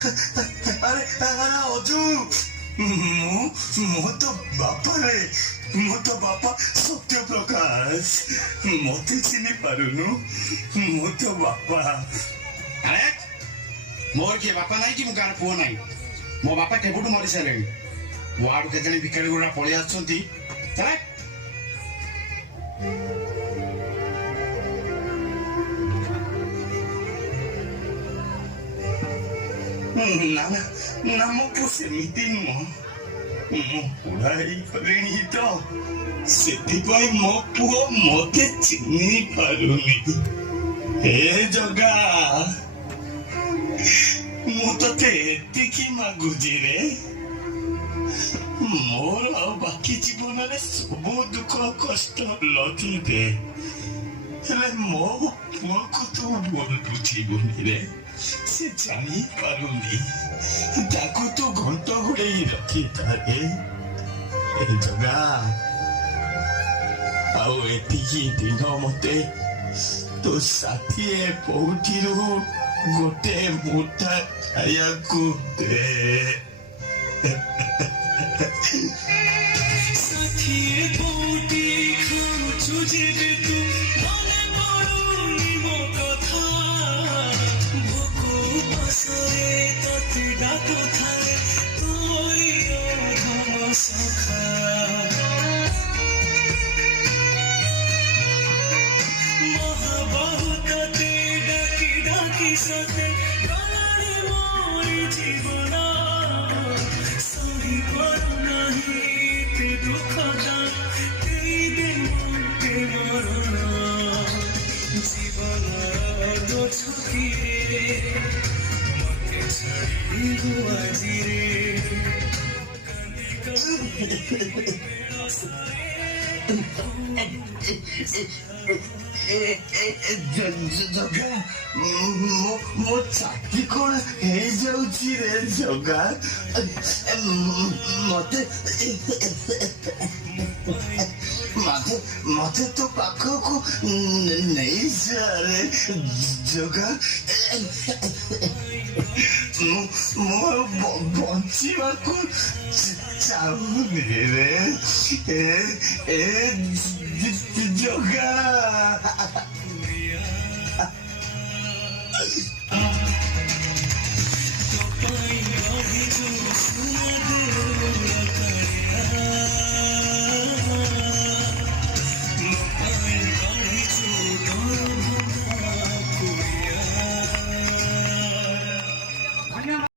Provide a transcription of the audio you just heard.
ଆରେ ଅଜୁ ମୋ ତ ବାପାରେ ମୋ ତ ବାପା ସତ୍ୟ ପ୍ରକାଶ ମତେ ଚିହ୍ନି ପାରୁନୁ ମୋ ତ ବାପା। ଆରେ ମୋର କିଏ ବାପା ନାହିଁ କି ମୁଁ କାହାର ପୁଅ ନାହିଁ। ମୋ ବାପା କେବେଠୁ ମରି ସାରିଲେଣି। ୱାର୍ଡ କେତେବେଳେ ଭିକାରୀ ଗୁଡା ପଳେଇ ଆସୁଛନ୍ତି। ନା ନା ନା ମୋ ପୁଅ ସେମିତି ନୁହଁ। ମୁଁ ବୁଢା ହେଇଗଲିଣି ତ ସେଥିପାଇଁ ମୋ ପୁଅ ମତେ ଚିହ୍ନି ପାରୁନି। ହେ ଜଗା ମୁଁ ତତେ ଏତିକି ମାଗୁଛି ରେ ମୋର ଆଉ ବାକି ଜୀବନରେ ସବୁ ଦୁଃଖ କଷ୍ଟ ଲଦିଦେ ହେଲେ ମୋ ପୁଅକୁ ତୁ ଭୁଲ ବୁଝିବୁନି ରେ। ସେ ଜାଣିପାରୁନି ତାକୁ ତୁ ଘଣ୍ଟ ଘୋଡେଇ ରଖିଥାଏ। ଜଗା ଆଉ ଏତିକି ଦିନ ମତେ ତୋ 60 ପଉଠିରୁ ଗୋଟେ ମୁଠା ଖାଇବାକୁ ଦେ। 60 ପଉଠି ଖାଉଛୁ ଯେବେ ତୁ ମନେ ପଡୁନି ମୋ କଥା। ଭୋକ ପାଶରେ ତତେ ଡାକୁଥାଏ ତୋରି ଅଧମ ସଖା। ମହାବାହୁ ତତେ ଡାକି ଡାକି ସତେ ଗଲାଣି ମୋରି ଜୀବନ। ସହି ପାରୁନାହିଁ ତେ ଦୁଃଖଟା ଦେଇଦେ ମୋତେ ମରଣ। ଜୀବନର ଦୋ ଛକିରେ ମୋତେ ଛାଡ଼ିଲୁ ଆଜିରେ। ଜଗା ମୋ ଚାକିରି କଣ ହେଇଯାଉଛି ରେ ଜଗା। ମତେ ମତେ ତୋ ପାଖକୁ ନେଇଯାରେ ଜଗା। ମୁଁ ବଞ୍ଚିବାକୁ ଚାହୁଁନି ରେ ଜଗା।